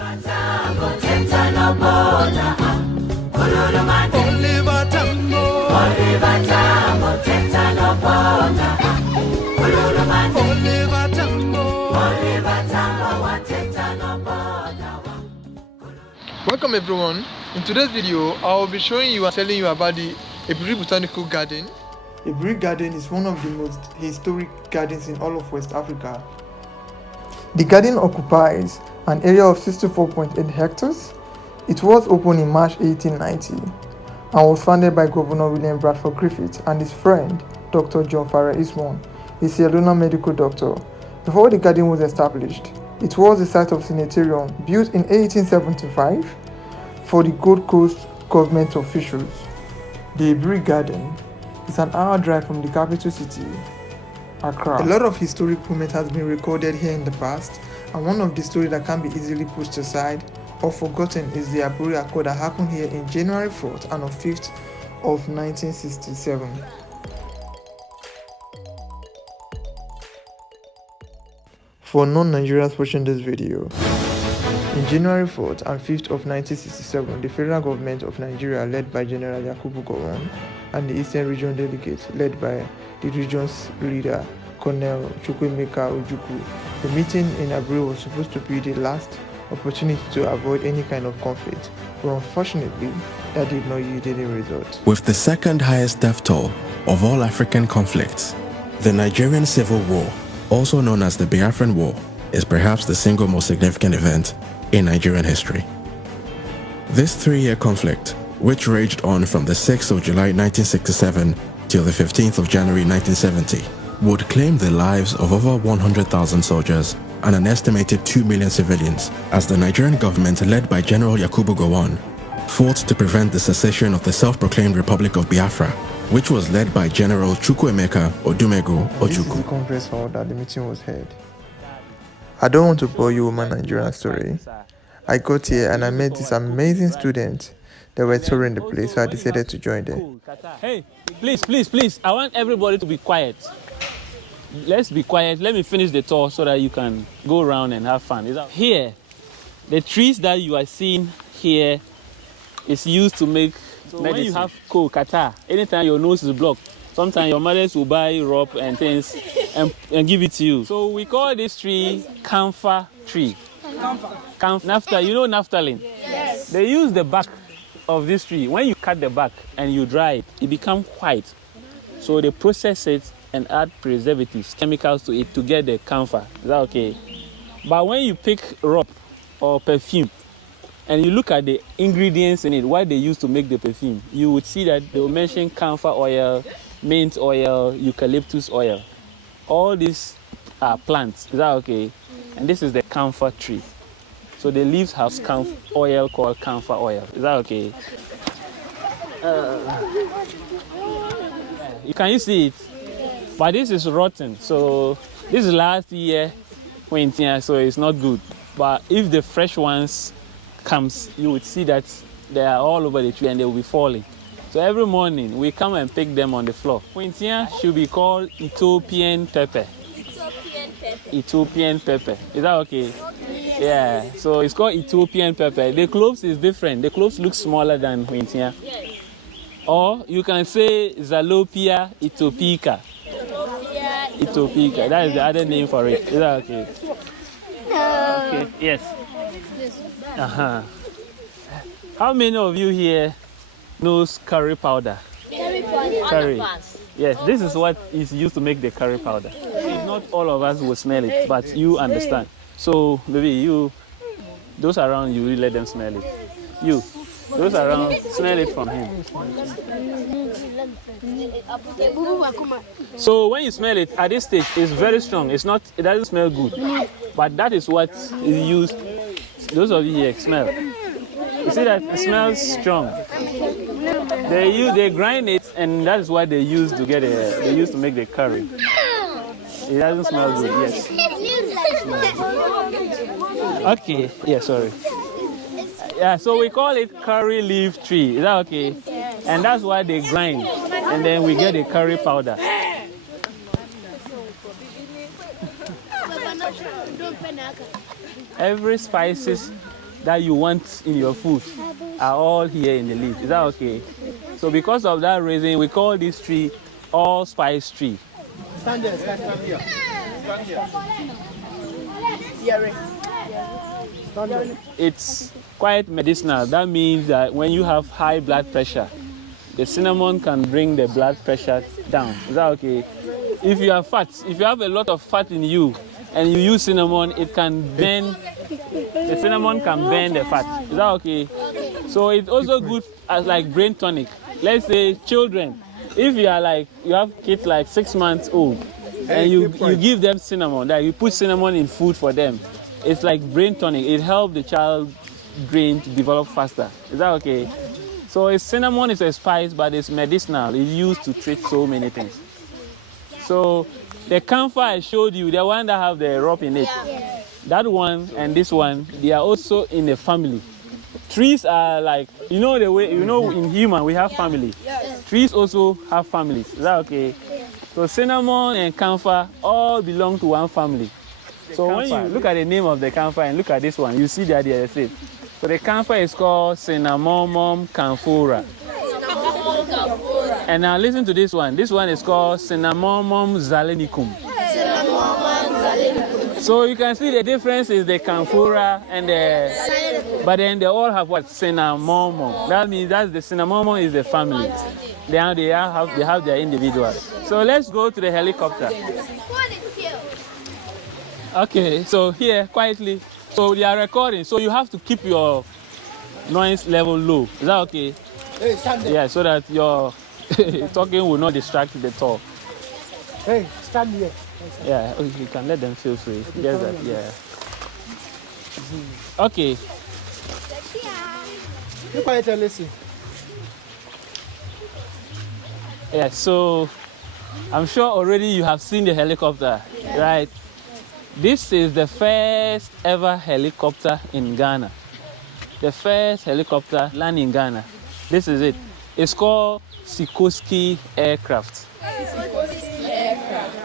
Welcome everyone. In today's video, I will be showing you and telling you about the Aburi Botanical Garden. Aburi Garden is one of the most historic gardens in all of West Africa. The garden occupies an area of 64.8 hectares. It was opened in March 1890 and was founded by Governor William Bradford Griffith and his friend Dr. John Farrer Ismon, a Sierra Leone medical doctor. Before the garden was established, it was the site of sanitarium built in 1875 for the Gold Coast government officials. The Aburi Garden is an hour drive from the capital city, Accra. A lot of historic moments has been recorded here in the past, and one of the stories that can be easily pushed aside or forgotten is the Aburi Accord that happened here in January 4th and 5th of 1967. For non-Nigerians watching this video, in January 4th and 5th of 1967, the federal government of Nigeria, led by General Yakubu Gowon, and the Eastern Region delegates, led by the region's leader, Colonel Ojukwu. The meeting in Aburi was supposed to be the last opportunity to avoid any kind of conflict, but unfortunately, that did not yield any result. With the second highest death toll of all African conflicts, the Nigerian Civil War, also known as the Biafran War, is perhaps the single most significant event in Nigerian history. This 3-year conflict, which raged on from the 6th of July 1967 till the 15th of January 1970, would claim the lives of over 100,000 soldiers and an estimated 2 million civilians, as the Nigerian government, led by General Yakubu Gowon, fought to prevent the secession of the self-proclaimed Republic of Biafra, which was led by General Chukwuemeka Odumegu Ojukwu. This is the conference hall that the meeting was held. I don't want to bore you with my Nigerian story. I got here and I met this amazing student. They were touring the place, so I decided to join them. Hey, please, I want everybody to be quiet. Let's be quiet. Let me finish the tour so that you can go around and have fun. Here, the trees that you are seeing here is used to make medicine. When you have cold, catarrh, anytime your nose is blocked, sometimes your mothers will buy rope and things and give it to you. So we call this tree camphor tree. Naphthalene. You know naphthalene? Yes. They use the bark of this tree. When you cut the bark and you dry it, it becomes white. So they process it and add preservatives, chemicals to it to get the camphor. Is that okay? But when you pick rope or perfume and you look at the ingredients in it, what they use to make the perfume, you would see that they will mention camphor oil, mint oil, eucalyptus oil. All these are plants. Is that okay? And this is the camphor tree. So the leaves have oil called camphor oil. Is that okay? Can you see it? But this is rotten. So this is last year winter, so it's not good. But if the fresh ones comes, you would see that they are all over the tree and they will be falling. So every morning we come and pick them on the floor. Winter should be called Ethiopian pepper. Ethiopian pepper. Is that okay? Yeah. So it's called Ethiopian pepper. The cloves is different. The cloves look smaller than winter. Or you can say Zalopia ethiopica. Ethiopica. That is the other name for it. Is that okay? Okay. Yes. How many of you here knows curry powder? Curry. Yes, this is what is used to make the curry powder. Not all of us will smell it, but you understand. So, baby, you, those around you, let them smell it. You, those around, smell it from him. So when you smell it at this stage, it's very strong. It doesn't smell good, but that is what is used. Those of you here smell. You see that it smells strong. They grind it, and that is what they use to get they use to make the curry. It doesn't smell good. Yes. Okay. Yeah. Sorry. Yeah. So we call it curry leaf tree. Is that okay? And that's why they grind, and then we get the curry powder. Every spices that you want in your food are all here in the leaf. Is that okay? So because of that reason, we call this tree allspice tree. Stand there, stand here. Stand here. It's quite medicinal. That means that when you have high blood pressure, the cinnamon can bring the blood pressure down. Is that okay? If you have fat, if you have a lot of fat in you and you use cinnamon, it can burn, the cinnamon can burn the fat. Is that okay? So it's also good as like brain tonic. Let's say children, if you are like, you have kids like 6 months old and you give them cinnamon, that you put cinnamon in food for them, it's like brain tonic. It helps the child brain to develop faster. Is that okay? So cinnamon is a spice, but it's medicinal. It's used to treat so many things. So the camphor I showed you, the one that have the rope in it, that one and this one, they are also in a family. Trees are like, you know the way, you know in human we have family. Trees also have families. Is that okay? So cinnamon and camphor all belong to one family. So when you look at the name of the camphor and look at this one, you see that they are the same. So the camphor is called Cinnamomum camphora. And now listen to this one. This one is called Cinnamomum zalenicum. So you can see the difference is the camphora and the, but then they all have what? Cinnamomum. That means that the cinnamomum is the family. They have their individuals. So let's go to the helicopter. Okay, so here quietly. So they are recording. So you have to keep your noise level low. Is that okay? Hey, stand there. Yeah, so that your talking will not distract the talk. Hey, stand here. Yeah, you can let them feel free. Just that, yeah. Okay. Be quiet and listen. Yeah, so I'm sure already you have seen the helicopter, right? This is the first ever helicopter in Ghana. The first helicopter land in Ghana. This is it. It's called Sikorsky aircraft.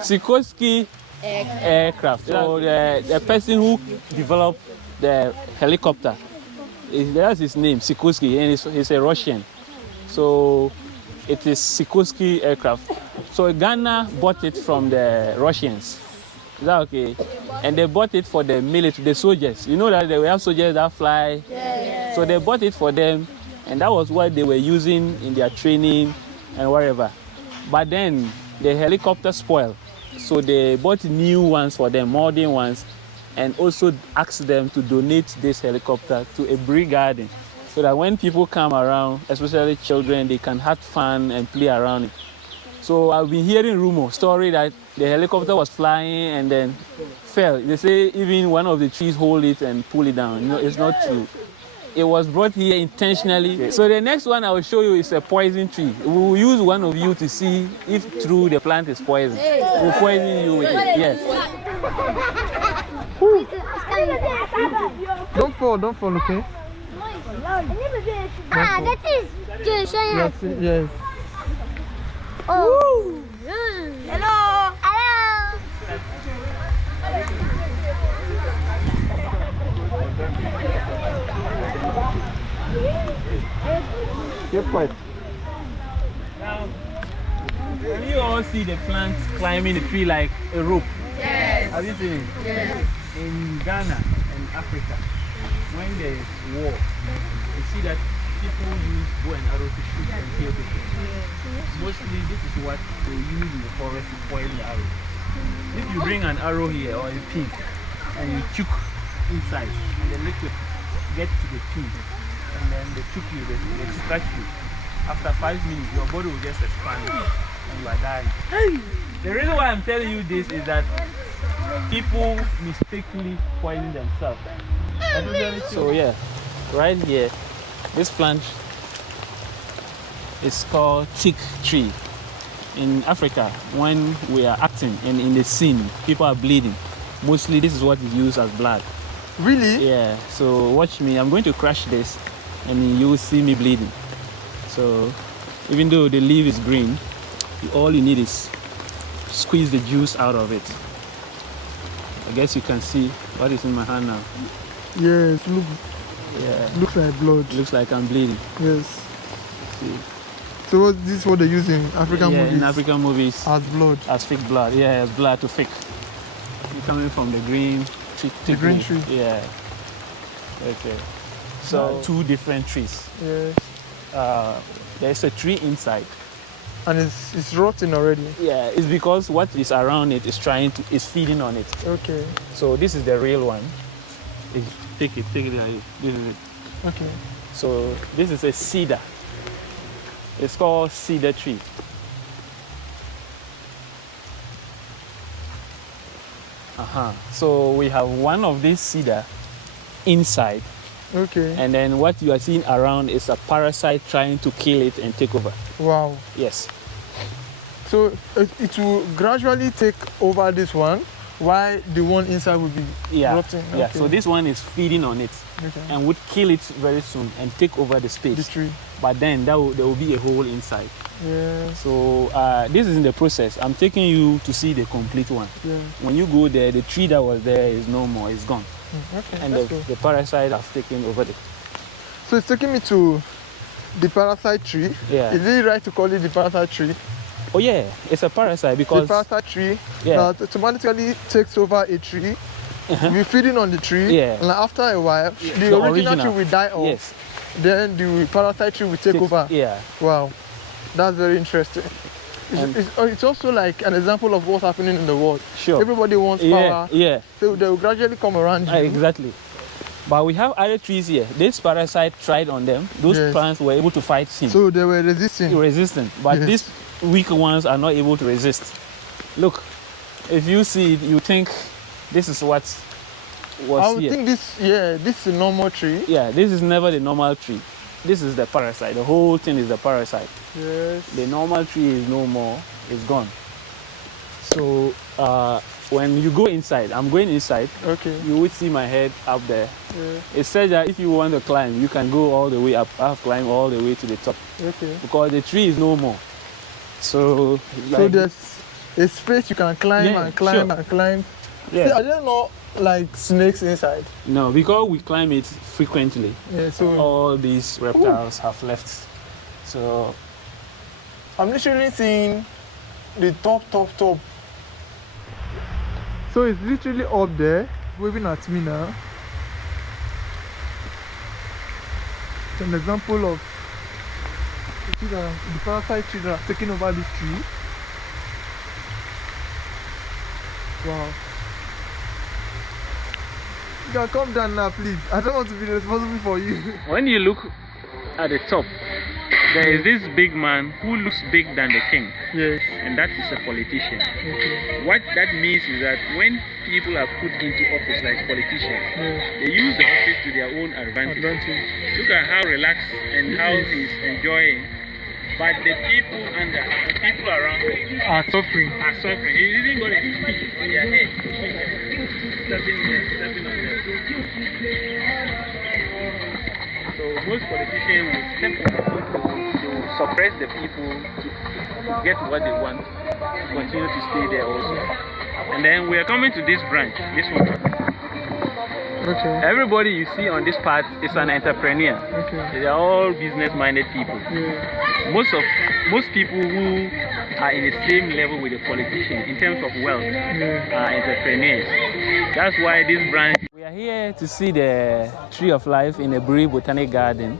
Sikorsky aircraft. So the person who developed the helicopter, that's his name, Sikorsky, and he's a Russian. So it is Sikorsky aircraft. So Ghana bought it from the Russians. Is that okay? And they bought it for the military, the soldiers. You know that they have soldiers that fly. So they bought it for them, and that was what they were using in their training and wherever. But then the helicopter spoiled. So they bought new ones for them, modern ones, and also asked them to donate this helicopter to Aburi garden so that when people come around, especially children, they can have fun and play around it. So I've been hearing story that the helicopter was flying and then fell. They say even one of the trees hold it and pull it down. You know, it's not true. It was brought here intentionally. So the next one I will show you is a poison tree. We will use one of you to see if true the plant is poison. We'll poison you with it. Yes. Don't fall, okay? That is just showing us. Yes. Oh. Hello. Keep quiet. Now, can you all see the plants climbing the tree like a rope? Yes. Have you seen it? Yes. In Ghana and Africa, when there is war, you see that people use bow and arrow to shoot and kill people. Mostly this is what they use in the forest to poison the arrow. If you bring an arrow here or a pin and you choke inside and the liquid gets to the pin and then they choke you, they scratch you. After 5 minutes your body will just expand and you are dying. The reason why I'm telling you this is that people mistakenly poison themselves. So yeah, right here, this plant is called teak tree. In Africa, when we are acting and in the scene, people are bleeding. Mostly this is what is used as blood. Really? Yeah, so watch me. I'm going to crush this and you will see me bleeding. So even though the leaf is green, all you need is squeeze the juice out of it. I guess you can see what is in my hand now. Yes, look. Yeah. Looks like blood. Looks like I'm bleeding. Yes. See? So this is what they use in African Yeah, movies. in African movies. As blood. As fake blood. Yeah, as blood to fake. Coming from the green tree. The green tree. Yeah. Okay. So two different trees. Yes. There's a tree inside. And it's rotting already. Yeah, it's because what is around it is feeding on it. Okay. So this is the real one. Take it. This is it. Okay. So this is a cedar. It's called cedar tree. So we have one of these cedar inside. Okay. And then what you are seeing around is a parasite trying to kill it and take over. Wow. Yes. So it will gradually take over this one, while the one inside will be rotting. Yeah. Okay. So this one is feeding on it, and would kill it very soon and take over the space. The tree. But then there will be a hole inside. Yeah. So this is in the process. I'm taking you to see the complete one. Yeah. When you go there, the tree that was there is no more. It's gone. Okay. And the parasite has taken over it. So it's taking me to the parasite tree. Yeah. Is it right to call it the parasite tree? Oh yeah, it's a parasite because the parasite tree yeah. Automatically takes over a tree. We're feeding on the tree. Yeah. And after a while, the original tree will die off. Yes. Then the parasite tree will take over. Yeah. Wow. That's very interesting. It's also like an example of what's happening in the world. Sure. Everybody wants power. Yeah. So they will gradually come around you. Exactly. But we have other trees here. This parasite tried on them. Those plants were able to fight him. So they were resistant. But these weak ones are not able to resist. Look, if you see it, you think this is what was I would here. think this is a normal tree. Yeah, this is never the normal tree. This is the parasite. The whole thing is the parasite. Yes. The normal tree is no more. It's gone. So when you go inside, I'm going inside. Okay. You would see my head up there. Yeah. It said that if you want to climb, you can go all the way up. I've climbed all the way to the top. Okay. Because the tree is no more. So there's a space you can climb and climb and climb. Yeah. See, are there not like snakes inside? No, because we climb it frequently. Yeah, so all these reptiles have left. So I'm literally seeing the top. So it's literally up there, waving at me now. It's an example of the parasite tree that has taken over this tree. Wow. You can come down now, please. I don't want to be responsible for you. when you look at the top, there is this big man who looks big than the king. Yes. And that is a politician. Okay. What that means is that when people are put into office like politicians, they use the office to their own advantage. Look at how relaxed and how he's enjoying. But the people around him are suffering. He didn't go to speak on their head. Stepping on them. So most politicians will step on to suppress the people to get what they want, to continue to stay there also. And then we are coming to this branch, this one. Okay. Everybody you see on this part is an entrepreneur. Okay. They are all business-minded people. Yeah. Most people who are in the same level with the politician in terms of wealth are entrepreneurs. That's why this branch. We are here to see the Tree of Life in Aburi Botanic Garden,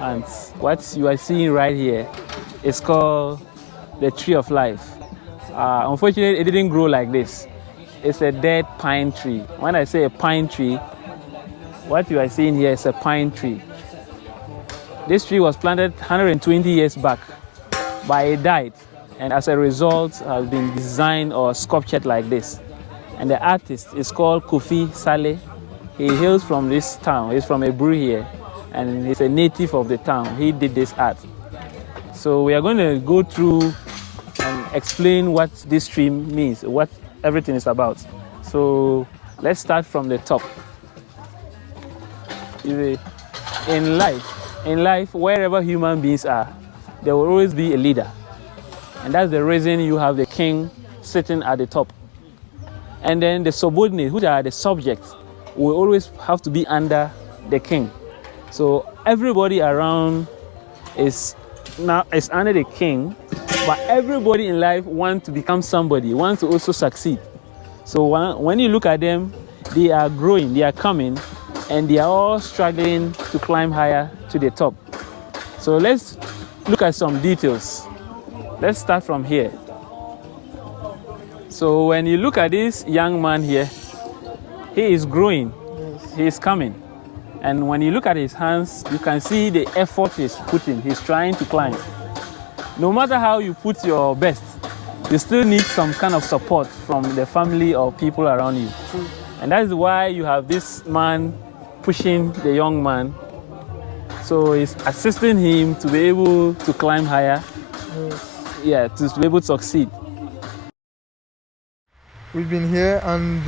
and what you are seeing right here is called the Tree of Life. Unfortunately, it didn't grow like this. It's a dead pine tree. When I say a pine tree, what you are seeing here is a pine tree. This tree was planted 120 years back, but it died, and as a result has been designed or sculptured like this. And the artist is called Kofi Saleh. He hails from this town. He's from Aburi here, and he's a native of the town. He did this art. So we are going to go through and explain what this tree means, what everything is about. So let's start from the top. In life, wherever human beings are, there will always be a leader. And that's the reason you have the king sitting at the top. And then the subordinates, who are the subjects, will always have to be under the king. So everybody around is under the king, but everybody in life wants to become somebody, wants to also succeed. So when you look at them, they are growing, they are coming, and they are all struggling to climb higher to the top. So let's look at some details. Let's start from here. So when you look at this young man here, he is growing, he is coming. And when you look at his hands, you can see the effort he's putting. He's trying to climb. No matter how you put your best, you still need some kind of support from the family or people around you. And that is why you have this man pushing the young man. So he's assisting him to be able to climb higher, yeah, to be able to succeed. We've been here and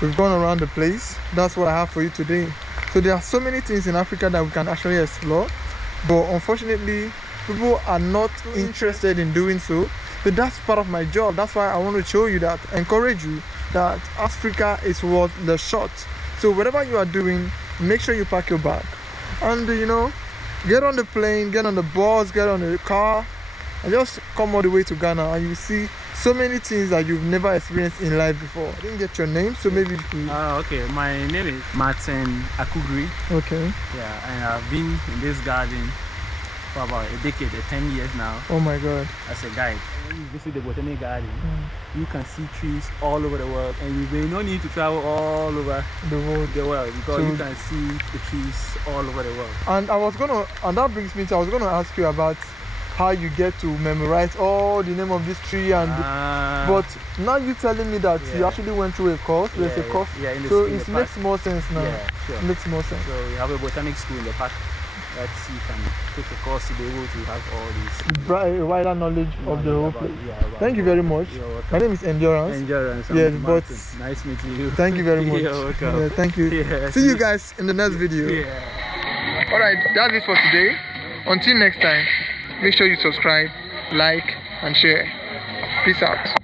we've gone around the place. That's what I have for you today. So there are so many things in Africa that we can actually explore, but unfortunately people are not interested in doing so. But that's part of my job. That's why I want to show you that, encourage you that Africa is worth the shot. So whatever you are doing, make sure you pack your bag and get on the plane, get on the bus, get on the car, and just come all the way to Ghana, and you see so many things that you've never experienced in life before. I didn't get your name, so maybe you could... Okay, my name is Martin Akugri. Okay. Yeah, and I've been in this garden for about a decade, 10 years now. Oh my God. As a guide. When you visit the botanic garden, you can see trees all over the world, and you may not need to travel all over the world because you can see the trees all over the world. And that brings me to, I was gonna ask you about how you get to memorize all the name of this tree and but now you telling me that you actually went through a course. There's a course, so it makes more sense now. Yeah, sure. It makes more sense. So we have a botanic school in the park that you can take a course to be able to have all these wider knowledge of the whole place. Thank you very much. My name is Endurance. Yes, but nice meeting you. Thank you very much. You're welcome. Yeah, thank you. Yeah. See you guys in the next video. Alright, that's it for today. Until next time, make sure you subscribe, like and share. Peace out.